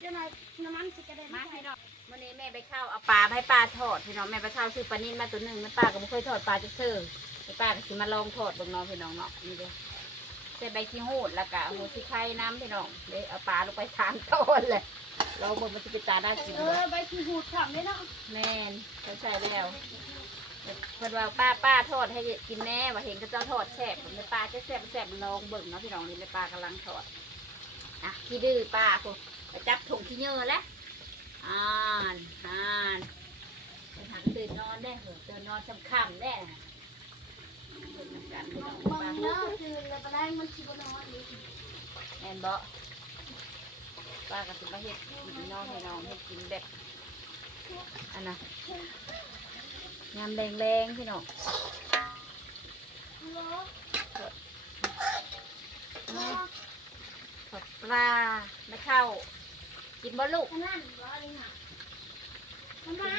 เดี๋ยวหน่อยน้ำมันสิกระเด็น มาพี่น้องวันนี้แม่ไปเข้าเอาปลาให้ป้าทอดพี่น้องแม่ไปเข้าซื้อปลานิ่มมาตัวหนึ่งแม่ป้าก็ไม่เคยทอดปลาจะเชื่อป้าก็สิมาลองทอดบางน้องพี่น้องเนาะนี่เด้อใส่ใบขี้หูดแล้วก็หูสิไข่น้ำพี่น้องเดี๋ยวเอาปลาลงไป3 ต้นเลยเราบนมันจะเป็นตาได้กินเลย ใบขี้หูดขำได้เนาะ แม่นเขาใส่แล้วเพิ่นว่าป้าทอดให้กินแน่ว่าเห็นเขาเจ้าทอดแซ่บผมในป้าจะแซ่บลองเบิ่งเนาะพี่น้องนี่ในป้ากำลังทอดอ่ะขี้ดื้อป้าคุณไปจับถุงขี้เยอะแล้วไปหาตื่นนอนได้เหรอตื่นนอนสำคัญได้เบิ่งน้ำกันพี่น้อง บา ป้าง เนาะคือแล้วก็ได้มันชิบะนอนนี่ แม่นบ่ป้าก็สิมาเฮ็ดกินน้องให้น้องเฮ็ดกินแบบอันน่ะยำแรงๆพี่น้องทอดปลาไม่เข้ากินบ่ลูก นั่นว่าอะไรหนักมันมา